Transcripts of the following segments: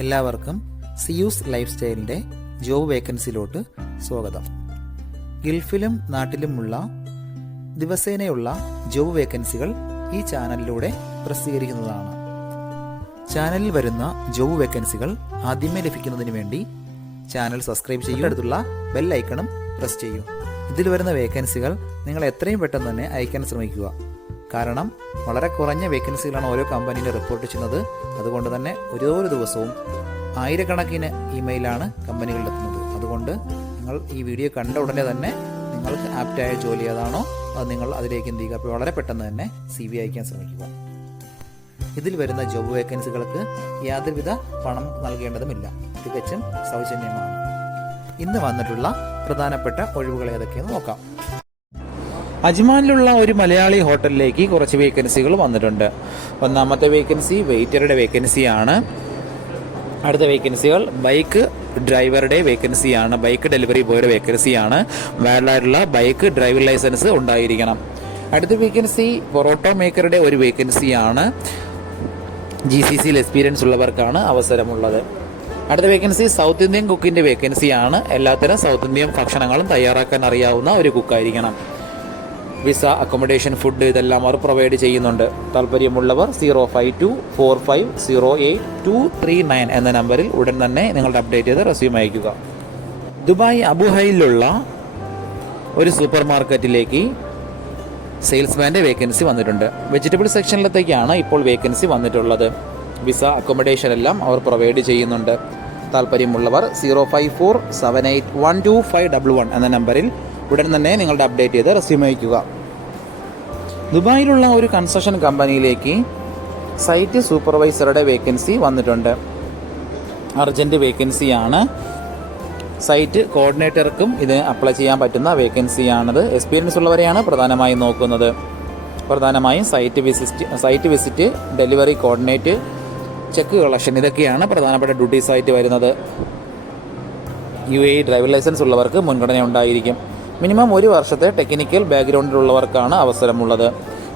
എല്ലാവർക്കും Zeus life സ്റ്റൈലിൻ്റെ job വേക്കൻസിയിലോട്ട് സ്വാഗതം. ഗൾഫിലും നാട്ടിലുമുള്ള ദിവസേനയുള്ള job വേക്കൻസികൾ ഈ ചാനലിലൂടെ പ്രസിദ്ധീകരിക്കുന്നതാണ്. ചാനലിൽ വരുന്ന ജോബ് വേക്കൻസികൾ ആദ്യമേ ലഭിക്കുന്നതിന് വേണ്ടി ചാനൽ സബ്സ്ക്രൈബ് ചെയ്യുക, അടുത്തുള്ള ബെൽ ഐക്കണും പ്രസ് ചെയ്യൂ. ഇതിൽ വരുന്ന വേക്കൻസികൾ നിങ്ങൾ എത്രയും പെട്ടെന്ന് തന്നെ അയക്കാൻ ശ്രമിക്കുക. കാരണം വളരെ കുറഞ്ഞ വേക്കൻസികളാണ് ഓരോ കമ്പനിയിൽ റിപ്പോർട്ട് ചെയ്യുന്നത്. അതുകൊണ്ട് തന്നെ ഓരോ ദിവസവും ആയിരക്കണക്കിന് ഇമെയിലാണ് കമ്പനികളിലെത്തുന്നത്. അതുകൊണ്ട് നിങ്ങൾ ഈ വീഡിയോ കണ്ട ഉടനെ തന്നെ നിങ്ങൾക്ക് ആപ്റ്റായ ജോലി ഏതാണോ അത് നിങ്ങൾ അതിലേക്ക് എന്ത് ചെയ്യുക, അപ്പോൾ വളരെ പെട്ടെന്ന് തന്നെ CV അയക്കാൻ ശ്രമിക്കുക. ഇതിൽ വരുന്ന ജോബ് വേക്കൻസികൾക്ക് യാതൊരുവിധ പണം നൽകേണ്ടതുമില്ല, തികച്ചും സൗജന്യമാണ്. ഇന്ന് വന്നിട്ടുള്ള പ്രധാനപ്പെട്ട ഒഴിവുകൾ ഏതൊക്കെയെന്ന് നോക്കാം. അജ്മാനിലുള്ള ഒരു മലയാളി ഹോട്ടലിലേക്ക് കുറച്ച് വേക്കൻസികൾ വന്നിട്ടുണ്ട്. ഒന്നാമത്തെ വേക്കൻസി വെയിറ്ററുടെ വേക്കൻസിയാണ്. അടുത്ത വേക്കൻസികൾ ബൈക്ക് ഡ്രൈവറുടെ വേക്കൻസിയാണ്, ബൈക്ക് ഡെലിവറി ബോയുടെ വേക്കൻസിയാണ്. വാലിഡായിട്ടുള്ള ബൈക്ക് ഡ്രൈവിംഗ് ലൈസൻസ് ഉണ്ടായിരിക്കണം. അടുത്ത വേക്കൻസി പൊറോട്ട മേക്കറുടെ ഒരു വേക്കൻസിയാണ്. GCCയിൽ എക്സ്പീരിയൻസ് ഉള്ളവർക്കാണ് അവസരമുള്ളത്. അടുത്ത വേക്കൻസി സൗത്ത് ഇന്ത്യൻ കുക്കിൻ്റെ വേക്കൻസിയാണ്. എല്ലാത്തരം സൗത്ത് ഇന്ത്യൻ ഭക്ഷണങ്ങളും തയ്യാറാക്കാൻ അറിയാവുന്ന ഒരു കുക്കായിരിക്കണം. വിസ, അക്കോമഡേഷൻ, ഫുഡ് ഇതെല്ലാം അവർ പ്രൊവൈഡ് ചെയ്യുന്നുണ്ട്. താല്പര്യമുള്ളവർ 05245082239 എന്ന നമ്പറിൽ ഉടൻ തന്നെ നിങ്ങളുടെ അപ്ഡേറ്റ് ചെയ്ത് റെസ്യൂം അയക്കുക. ദുബായ് അബുഹൈലുള്ള ഒരു സൂപ്പർ മാർക്കറ്റിലേക്ക് സെയിൽസ്മാൻ്റെ വേക്കൻസി വന്നിട്ടുണ്ട്. വെജിറ്റബിൾ സെക്ഷനിലത്തേക്കാണ് ഇപ്പോൾ വേക്കൻസി വന്നിട്ടുള്ളത്. വിസ, അക്കോമഡേഷൻ എല്ലാം അവർ പ്രൊവൈഡ് ചെയ്യുന്നുണ്ട്. താല്പര്യമുള്ളവർ 054781251 എന്ന നമ്പറിൽ ഉടൻ തന്നെ നിങ്ങളുടെ അപ്ഡേറ്റ് ചെയ്ത് റെസ്യൂം അയക്കുക. ദുബായിലുള്ള ഒരു കൺസ്ട്രക്ഷൻ കമ്പനിയിലേക്ക് സൈറ്റ് സൂപ്പർവൈസറുടെ വേക്കൻസി വന്നിട്ടുണ്ട്. അർജൻറ്റ് വേക്കൻസിയാണ്. സൈറ്റ് കോർഡിനേറ്റർക്കും ഇത് അപ്ലൈ ചെയ്യാൻ പറ്റുന്ന വേക്കൻസിയാണത്. എക്സ്പീരിയൻസ് ഉള്ളവരെയാണ് പ്രധാനമായും നോക്കുന്നത്. പ്രധാനമായും site visit, delivery coordinate, check collection ഇതൊക്കെയാണ് പ്രധാനപ്പെട്ട ഡ്യൂട്ടീസ് ആയിട്ട് വരുന്നത്. UAE ഡ്രൈവിംഗ് ലൈസൻസ് ഉള്ളവർക്ക് മുൻഗണന ഉണ്ടായിരിക്കും. മിനിമം 1 വർഷത്തെ ടെക്നിക്കൽ ബാക്ക്ഗ്രൗണ്ടിലുള്ളവർക്കാണ് അവസരമുള്ളത്.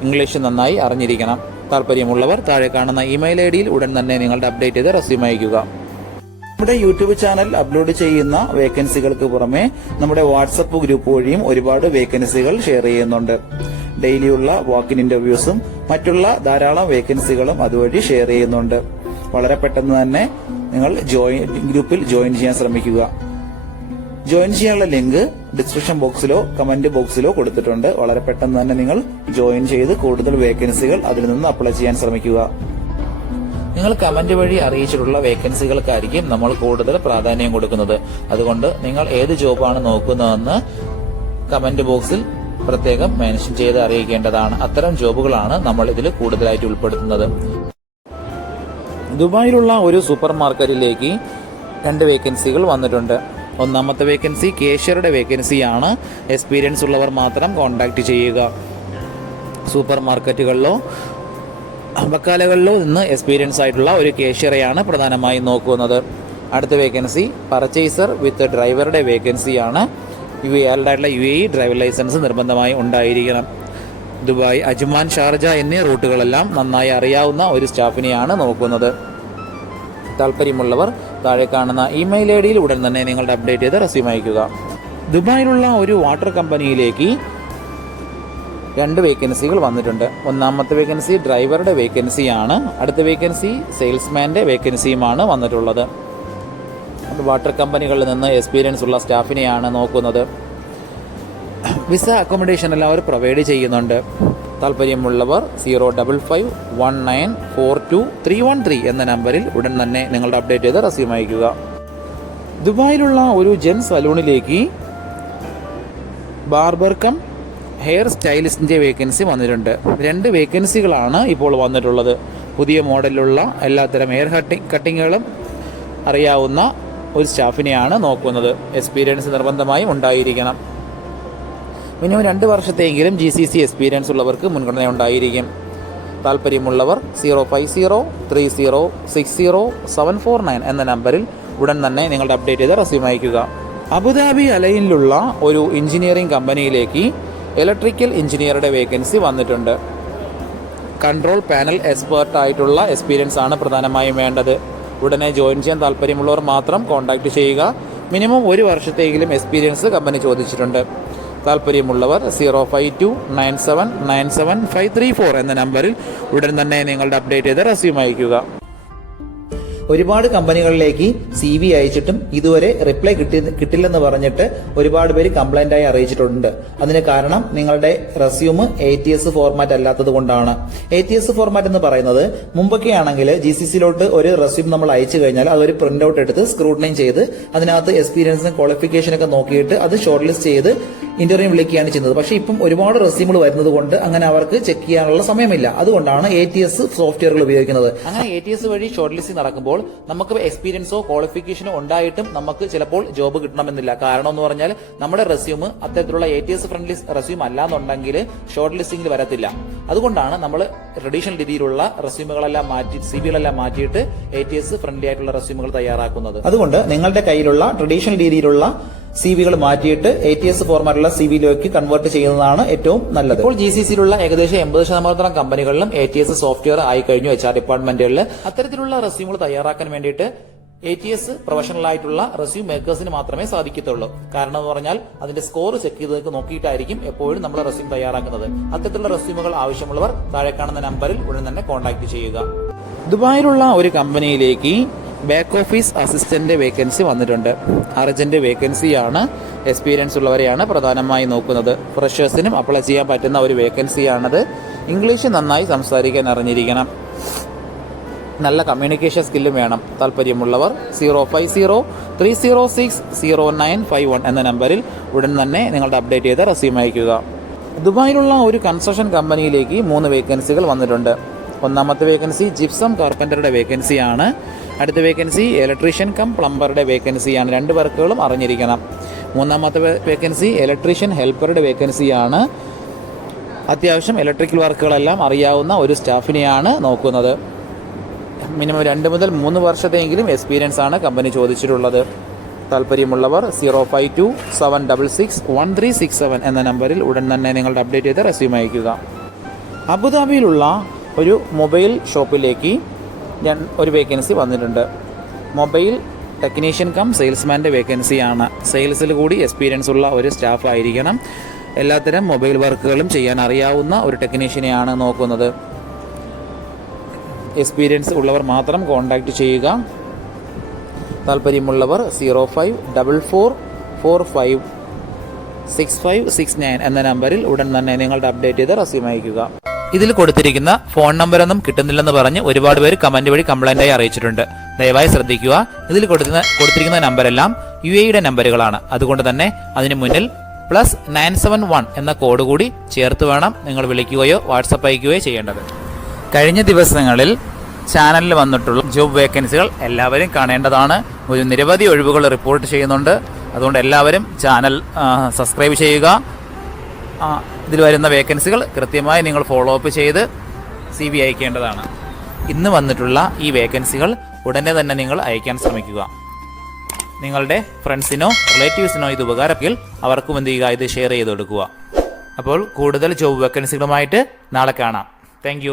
ഇംഗ്ലീഷ് നന്നായി അറിഞ്ഞിരിക്കണം. താല്പര്യമുള്ളവർ താഴെ കാണുന്ന ഇമെയിൽ ID-യിൽ ഉടൻ തന്നെ നിങ്ങളുടെ അപ്ഡേറ്റ് ചെയ്ത് റെസ്യൂം അയക്കുക. നമ്മുടെ യൂട്യൂബ് ചാനൽ അപ്ലോഡ് ചെയ്യുന്ന വേക്കൻസികൾക്ക് പുറമെ നമ്മുടെ വാട്സപ്പ് ഗ്രൂപ്പ് വഴിയും ഒരുപാട് വേക്കൻസികൾ ഷെയർ ചെയ്യുന്നുണ്ട്. ഡെയിലിയുള്ള വാക്കിൻ ഇന്റർവ്യൂസും മറ്റുള്ള ധാരാളം വേക്കൻസികളും അതുവഴി ഷെയർ ചെയ്യുന്നുണ്ട്. വളരെ പെട്ടെന്ന് തന്നെ നിങ്ങൾ ഗ്രൂപ്പിൽ ജോയിൻ ചെയ്യാൻ ശ്രമിക്കുക. ജോയിൻ ചെയ്യാനുള്ള ലിങ്ക് ഡിസ്ക്രിപ്ഷൻ ബോക്സിലോ കമന്റ് ബോക്സിലോ കൊടുത്തിട്ടുണ്ട്. വളരെ പെട്ടെന്ന് തന്നെ നിങ്ങൾ ജോയിൻ ചെയ്ത് കൂടുതൽ വേക്കൻസികൾ അതിൽ നിന്ന് അപ്ലൈ ചെയ്യാൻ ശ്രമിക്കുക. നിങ്ങൾ കമന്റ് വഴി അറിയിച്ചിട്ടുള്ള വേക്കൻസികൾക്കായിരിക്കും നമ്മൾ കൂടുതൽ പ്രാധാന്യം കൊടുക്കുന്നത്. അതുകൊണ്ട് നിങ്ങൾ ഏത് ജോബാണ് നോക്കുന്നതെന്ന് കമന്റ് ബോക്സിൽ പ്രത്യേകം മെൻഷൻ ചെയ്ത് അറിയിക്കേണ്ടതാണ്. അത്തരം ജോബുകളാണ് നമ്മൾ ഇതിൽ കൂടുതലായിട്ട് ഉൾപ്പെടുത്തുന്നത്. ദുബായിലുള്ള ഒരു സൂപ്പർ മാർക്കറ്റിലേക്ക് 2 വേക്കൻസികൾ വന്നിട്ടുണ്ട്. ഒന്നാമത്തെ വേക്കൻസി കേഷ്യറുടെ വേക്കൻസിയാണ്. എക്സ്പീരിയൻസ് ഉള്ളവർ മാത്രം കോൺടാക്ട് ചെയ്യുക. സൂപ്പർ മാർക്കറ്റുകളിലോ ബക്കാലകളിലോ നിന്ന് എക്സ്പീരിയൻസ് ആയിട്ടുള്ള ഒരു കേഷ്യറെയാണ് പ്രധാനമായും നോക്കുന്നത്. അടുത്ത വേക്കൻസി പർച്ചേസർ വിത്ത് ഡ്രൈവറുടെ വേക്കൻസിയാണ്. വാലിഡായിട്ടുള്ള UAE ഡ്രൈവിംഗ് ലൈസൻസ് നിർബന്ധമായി ഉണ്ടായിരിക്കണം. ദുബായ്, അജ്മാൻ, ഷാർജ എന്നീ റൂട്ടുകളെല്ലാം നന്നായി അറിയാവുന്ന ഒരു സ്റ്റാഫിനെയാണ് നോക്കുന്നത്. താല്പര്യമുള്ളവർ താഴെ കാണുന്ന ഇമെയിൽ ID-യിൽ ഉടൻ തന്നെ നിങ്ങളുടെ അപ്ഡേറ്റ് ചെയ്ത് റെസ്യൂം അയക്കുക. ദുബായിലുള്ള ഒരു വാട്ടർ കമ്പനിയിലേക്ക് 2 വേക്കൻസികൾ വന്നിട്ടുണ്ട്. ഒന്നാമത്തെ വേക്കൻസി ഡ്രൈവറുടെ വേക്കൻസിയാണ്. അടുത്ത വേക്കൻസി സെയിൽസ്മാൻ്റെ വേക്കൻസിയുമാണ് വന്നിട്ടുള്ളത്. വാട്ടർ കമ്പനികളിൽ നിന്ന് എക്സ്പീരിയൻസ് ഉള്ള സ്റ്റാഫിനെയാണ് നോക്കുന്നത്. വിസ, അക്കോമഡേഷൻ എല്ലാം അവർ പ്രൊവൈഡ് ചെയ്യുന്നുണ്ട്. താല്പര്യമുള്ളവർ 05519421313 എന്ന നമ്പറിൽ ഉടൻ തന്നെ നിങ്ങളുടെ അപ്ഡേറ്റ് ചെയ്ത് റെസ്യൂം അയക്കുക. ദുബായിലുള്ള ഒരു ജെൻ സലൂണിലേക്ക് ബാർബർ കം ഹെയർ സ്റ്റൈലിസ്റ്റിൻ്റെ വേക്കൻസി വന്നിട്ടുണ്ട്. 2 വേക്കൻസികളാണ് ഇപ്പോൾ വന്നിട്ടുള്ളത്. പുതിയ മോഡലിലുള്ള എല്ലാത്തരം ഹെയർ കട്ടിങ്ങുകളും അറിയാവുന്ന ഒരു സ്റ്റാഫിനെയാണ് നോക്കുന്നത്. എക്സ്പീരിയൻസ് നിർബന്ധമായും ഉണ്ടായിരിക്കണം. മിനിമം 2 വർഷത്തെയെങ്കിലും GCC എക്സ്പീരിയൻസ് ഉള്ളവർക്ക് മുൻഗണന ഉണ്ടായിരിക്കും. താല്പര്യമുള്ളവർ 05030600749 എന്ന നമ്പറിൽ ഉടൻ തന്നെ നിങ്ങളുടെ അപ്ഡേറ്റ് ചെയ്ത് റെസ്യൂം അയക്കുക. അബുദാബി അലൈനിലുള്ള ഒരു എഞ്ചിനീയറിംഗ് കമ്പനിയിലേക്ക് ഇലക്ട്രിക്കൽ എഞ്ചിനീയറുടെ വേക്കൻസി വന്നിട്ടുണ്ട്. കൺട്രോൾ പാനൽ എക്സ്പേർട്ട് ആയിട്ടുള്ള എക്സ്പീരിയൻസ് ആണ് പ്രധാനമായും വേണ്ടത്. ഉടനെ ജോയിൻ ചെയ്യാൻ താല്പര്യമുള്ളവർ മാത്രം കോൺടാക്റ്റ് ചെയ്യുക. മിനിമം 1 വർഷത്തെങ്കിലും എക്സ്പീരിയൻസ് കമ്പനി ചോദിച്ചിട്ടുണ്ട്. താല്പര്യമുള്ളവർ 05297975334 എന്ന നമ്പറിൽ ഉടൻ തന്നെ നിങ്ങളുടെ അപ്ഡേറ്റ് ചെയ്ത റെസ്യൂം അയയ്ക്കുക. ഒരുപാട് കമ്പനികളിലേക്ക് CV അയച്ചിട്ടും ഇതുവരെ റിപ്ലൈ കിട്ടില്ലെന്ന് പറഞ്ഞിട്ട് ഒരുപാട് പേര് കംപ്ലൈന്റ് ആയി അറിയിച്ചിട്ടുണ്ട്. അതിന് കാരണം നിങ്ങളുടെ റെസ്യൂം ATS ഫോർമാറ്റ് അല്ലാത്തത് കൊണ്ടാണ്. ATS ഫോർമാറ്റ് എന്ന് പറയുന്നത് മുമ്പൊക്കെ ആണെങ്കിൽ GCCയിലോട്ട് ഒരു റെസ്യൂം നമ്മൾ അയച്ചു കഴിഞ്ഞാൽ അതൊരു പ്രിന്റ് ഔട്ട് എടുത്ത് സ്ക്രൂട്ടനൈ ചെയ്ത് അതിനകത്ത് എക്സ്പീരിയൻസും ക്വാളിഫിക്കേഷനൊക്കെ നോക്കിയിട്ട് അത് ഷോർട്ട് ലിസ്റ്റ് ചെയ്ത് ഇന്റർവ്യൂ വിളിക്കുകയാണ് ചെയ്യുന്നത്. പക്ഷേ ഇപ്പം ഒരുപാട് റെസ്യൂമുകൾ വരുന്നത് കൊണ്ട് അങ്ങനെ അവർക്ക് ചെക്ക് ചെയ്യാനുള്ള സമയമില്ല. അതുകൊണ്ടാണ് ATS സോഫ്റ്റ്വെയറുകൾ ഉപയോഗിക്കുന്നത്. അങ്ങനെ ATS വഴി ഷോർട്ട് ലിസ്റ്റ് നടക്കുമ്പോൾ നമുക്ക് എക്സ്പീരിയൻസോ ക്വാളിഫിക്കേഷനോ ഉണ്ടായിട്ടും നമുക്ക് ചിലപ്പോൾ ജോബ് കിട്ടണമെന്നില്ല. കാരണം എന്ന് പറഞ്ഞാൽ നമ്മുടെ റെസ്യൂം അത്തരത്തിലുള്ള ATS ഫ്രണ്ട്ലി റെസ്യൂം അല്ലാന്നുണ്ടെങ്കിൽ ഷോർട്ട് ലിസ്റ്റിംഗിൽ വരത്തില്ല. അതുകൊണ്ടാണ് നമ്മൾ ട്രഡീഷണൽ രീതിയിലുള്ള റെസ്യൂമുകളെല്ലാം മാറ്റി CVകളെല്ലാം മാറ്റിയിട്ട് ATS ഫ്രണ്ട്ലി ആയിട്ടുള്ള റെസ്യൂമുകൾ തയ്യാറാക്കുന്നത്. അതുകൊണ്ട് നിങ്ങളുടെ കയ്യിലുള്ള ട്രഡീഷണൽ രീതിയിലുള്ള CVകൾ മാറ്റിയിട്ട് ATS ഫോർമാറ്റുള്ള CVയിലേക്ക് കൺവേർട്ട് ചെയ്യുന്നതാണ് ഏറ്റവും നല്ലത്. ഇപ്പോൾ GCCയിലുള്ള ഏകദേശം 80% കമ്പനികളിലും ATS സോഫ്റ്റ്വെയർ ആയി കഴിഞ്ഞു. HR ഡിപ്പാർട്ട്മെന്റുകളിൽ അത്തരത്തിലുള്ള റെസ്യൂമുകൾ തയ്യാറാക്കാൻ വേണ്ടിയിട്ട് ATS പ്രൊഫഷണൽ ആയിട്ടുള്ള റെസ്യൂം മേക്കേഴ്സിന് മാത്രമേ സാധിക്കത്തുള്ളൂ. കാരണം എന്ന് പറഞ്ഞാൽ അതിന്റെ സ്കോർ ചെക്ക് ചെയ്ത് നോക്കിയിട്ടായിരിക്കും എപ്പോഴും നമ്മൾ റെസ്യൂം തയ്യാറാക്കുന്നത്. അത്തരത്തിലുള്ള റെസ്യൂമുകൾ ആവശ്യമുള്ളവർ താഴെ കാണുന്ന നമ്പറിൽ ഉടൻ തന്നെ കോൺടാക്ട് ചെയ്യുക. ദുബായിലുള്ള ഒരു കമ്പനിയിലേക്ക് ബാക്ക് ഓഫീസ് അസിസ്റ്റന്റ് വേക്കൻസി വന്നിട്ടുണ്ട്. അർജന്റ് വേക്കൻസിയാണ്. എക്സ്പീരിയൻസ് ഉള്ളവരെയാണ് പ്രധാനമായി നോക്കുന്നത്. ഫ്രഷേഴ്സിനും അപ്ലൈ ചെയ്യാൻ പറ്റുന്ന ഒരു വേക്കൻസിയാണത്. ഇംഗ്ലീഷ് നന്നായി സംസാരിക്കാൻ അറിഞ്ഞിരിക്കണം. നല്ല കമ്മ്യൂണിക്കേഷൻ സ്കില്ലും വേണം. താല്പര്യമുള്ളവർ 05030600951 എന്ന നമ്പറിൽ ഉടൻ തന്നെ നിങ്ങളുടെ അപ്ഡേറ്റ് ചെയ്ത റെസ്യൂം അയയ്ക്കുക. ദുബായിലുള്ള ഒരു കൺസ്ട്രക്ഷൻ കമ്പനിയിലേക്ക് 3 വേക്കൻസികൾ വന്നിട്ടുണ്ട്. ഒന്നാമത്തെ വേക്കൻസി ജിപ്സം കാർപ്പൻ്ററുടെ വേക്കൻസിയാണ്. അടുത്ത വേക്കൻസി ഇലക്ട്രീഷ്യൻ കം പ്ലംബറുടെ വേക്കൻസിയാണ്. 2 വർക്കുകളും അറിഞ്ഞിരിക്കണം. മൂന്നാമത്തെ വേക്കൻസി ഇലക്ട്രീഷ്യൻ ഹെൽപ്പറുടെ വേക്കൻസിയാണ്. അത്യാവശ്യം ഇലക്ട്രിക്കൽ വർക്കുകളെല്ലാം അറിയാവുന്ന ഒരു സ്റ്റാഫിനെയാണ് നോക്കുന്നത്. മിനിമം 2 മുതൽ 3 വർഷത്തെയെങ്കിലും എക്സ്പീരിയൻസ് ആണ് കമ്പനി ചോദിച്ചിട്ടുള്ളത്. താല്പര്യമുള്ളവർ 052766137 എന്ന നമ്പറിൽ ഉടൻ തന്നെ നിങ്ങളുടെ അപ്ഡേറ്റ് ചെയ്ത് റെസ്യൂം അയയ്ക്കുക. അബുദാബിയിലുള്ള ഒരു മൊബൈൽ ഷോപ്പിലേക്ക് ഒരു വേക്കൻസി വന്നിട്ടുണ്ട്. മൊബൈൽ ടെക്നീഷ്യൻ കം സെയിൽസ്മാൻ്റെ വേക്കൻസിയാണ്. സെയിൽസിൽ കൂടി എക്സ്പീരിയൻസ് ഉള്ള ഒരു സ്റ്റാഫ് ആയിരിക്കണം. എല്ലാത്തരം മൊബൈൽ വർക്കുകളും ചെയ്യാൻ അറിയാവുന്ന ഒരു ടെക്നീഷ്യനെയാണ് നോക്കുന്നത്. എക്സ്പീരിയൻസ് ഉള്ളവർ മാത്രം കോൺടാക്റ്റ് ചെയ്യുക. താല്പര്യമുള്ളവർ 0544456569 എന്ന നമ്പറിൽ ഉടൻ തന്നെ നിങ്ങളുടെ അപ്ഡേറ്റ് ചെയ്ത് റെസ്യൂം അയയ്ക്കുക. ഇതിൽ കൊടുത്തിരിക്കുന്ന ഫോൺ നമ്പറൊന്നും കിട്ടുന്നില്ലെന്ന് പറഞ്ഞ് ഒരുപാട് പേര് കമന്റ് വഴി കംപ്ലൈന്റായി അറിയിച്ചിട്ടുണ്ട്. ദയവായി ശ്രദ്ധിക്കുക. ഇതിൽ കൊടുത്തിരിക്കുന്ന നമ്പരെല്ലാം UAE നമ്പറുകളാണ്. അതുകൊണ്ട് തന്നെ അതിന് മുന്നിൽ +971 എന്ന കോഡ് കൂടി ചേർത്ത് വേണം നിങ്ങൾ വിളിക്കുകയോ വാട്സപ്പ് അയക്കുകയോ ചെയ്യേണ്ടത്. കഴിഞ്ഞ ദിവസങ്ങളിൽ ചാനലിൽ വന്നിട്ടുള്ള ജോബ് വേക്കൻസികൾ എല്ലാവരും കാണേണ്ടതാണ്. ഒരു നിരവധി ഒഴിവുകൾ റിപ്പോർട്ട് ചെയ്യുന്നുണ്ട്. അതുകൊണ്ട് എല്ലാവരും ചാനൽ സബ്സ്ക്രൈബ് ചെയ്യുക. ഇതിൽ വരുന്ന വേക്കൻസികൾ കൃത്യമായി നിങ്ങൾ ഫോളോ അപ്പ് ചെയ്ത് CV അയക്കേണ്ടതാണ്. ഇന്ന് വന്നിട്ടുള്ള ഈ വേക്കൻസികൾ ഉടനെ തന്നെ നിങ്ങൾ അയക്കാൻ ശ്രമിക്കുക. നിങ്ങളുടെ ഫ്രണ്ട്സിനോ റിലേറ്റീവ്സിനോ ഇത് ഉപകാരമെങ്കിൽ അവർക്കും എന്ത് ചെയ്യുക, ഇത് ഷെയർ ചെയ്ത് കൊടുക്കുക. അപ്പോൾ കൂടുതൽ ജോബ് വേക്കൻസികളുമായിട്ട് നാളെ കാണാം. താങ്ക്